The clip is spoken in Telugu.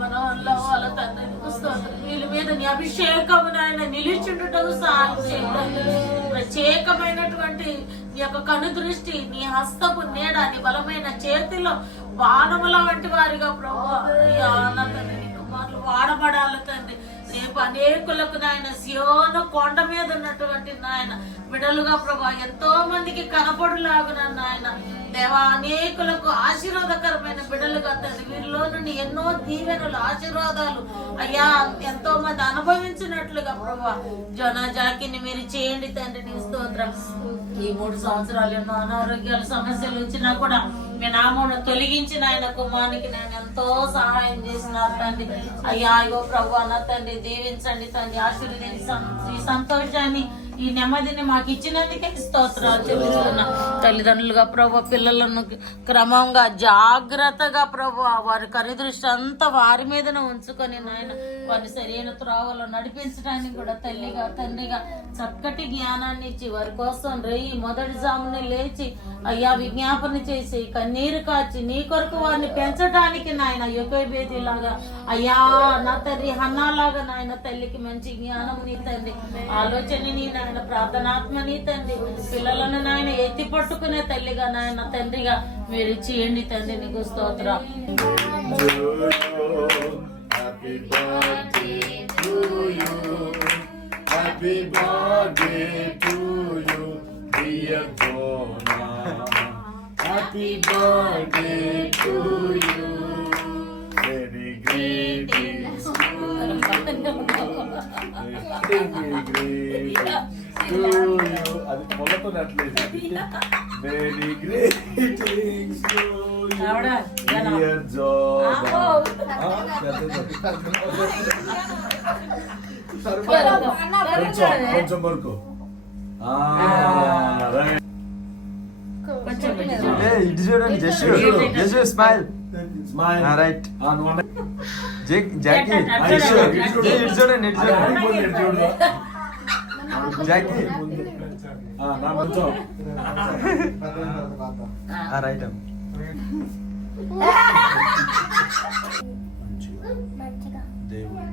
మనలో వాళ్ళ తండ్రి వీళ్ళ మీద నీ అభిషేకం నాయన నిలిచిండుటకు సహాయం చేయండి. ప్రత్యేకమైనటువంటి నీ యొక్క కను దృష్టి, నీ హస్తపు నీడ, నీ బలమైన చేతిలో బాణముల వంటి వారిగా ప్రభు వాడబడాలి తండ్రి. రేపు అనేకులకు నాయన సియోను కొండ మీద ఉన్నటువంటి నాయన బిడలుగా ప్రభా ఎంతో మందికి కనపడులాగున నాయన దేవా, అనేకులకు ఆశీర్వాదకరమైన బిడలుగా తండ్రి. వీరిలో నుండి ఎన్నో దీవెనలు, ఆశీర్వాదాలు అయ్యా ఎంతో మంది అనుభవించినట్లుగా ప్రభా జాకిని మీరు చేయండి తండ్రి. నీ స్తోత్రం. ఈ 3 సంవత్సరాలు ఎన్నో అనారోగ్యాల సమస్యలు వచ్చినా కూడా మీ నామను తొలగించిన ఆయన కుమారునికి నేను ఎంతో సహాయం చేసినారు తండ్రి. అయ్యా అయ్యో ప్రభు అన్న తండ్రి దీవించండి తండ్రి, ఆశీర్వదించి ఈ సంతోషాన్ని ఈ నెమ్మదిని మాకు ఇచ్చినందుకే స్తోత్రాలు చెల్లిస్తున్నా. తల్లిదండ్రులుగా ప్రభు పిల్లలను క్రమంగా జాగ్రత్తగా ప్రభు వారి కనుదృష్టి అంతా వారి మీదనే ఉంచుకొని నాయన వారిని సరైన త్రోవలో నడిపించడానికి కూడా తల్లిగా తండ్రిగా చక్కటి జ్ఞానాన్ని ఇచ్చి వారి కోసం రేయి మొదటి జాముని లేచి అయ్యా విజ్ఞాపన చేసి కన్నీరు కాచి నీ కొరకు వారిని పెంచడానికి నాయన యుగబేది లాగా అయ్యా నా తండ్రి హన్నాలాగా నాయన తల్లికి మంచి జ్ఞానం నీ తండ్రి, ఆలోచన నీ నాయన ప్రార్థనాత్మ నీ తండ్రి, పిల్లలను నాయన ఎత్తి పట్టుకునే తల్లిగా నాయన తండ్రిగా మీరు చేయండి తండ్రి. నీకు స్తోత్రం. Happy birthday to you. Happy birthday to you, dear Jonah. Happy birthday to you. Many greetings to you. Many greetings to you. అది పొలతోనట్లేదు. Many greetings to you. Dear Jonah. కొంచెం వరకు ఇటు చూడండి, జస్ట్ స్మైల్ రైట్. జాకీ ఇటు చూడండి, ఇటు చూడండి జాకీ రైట్. దేవుడు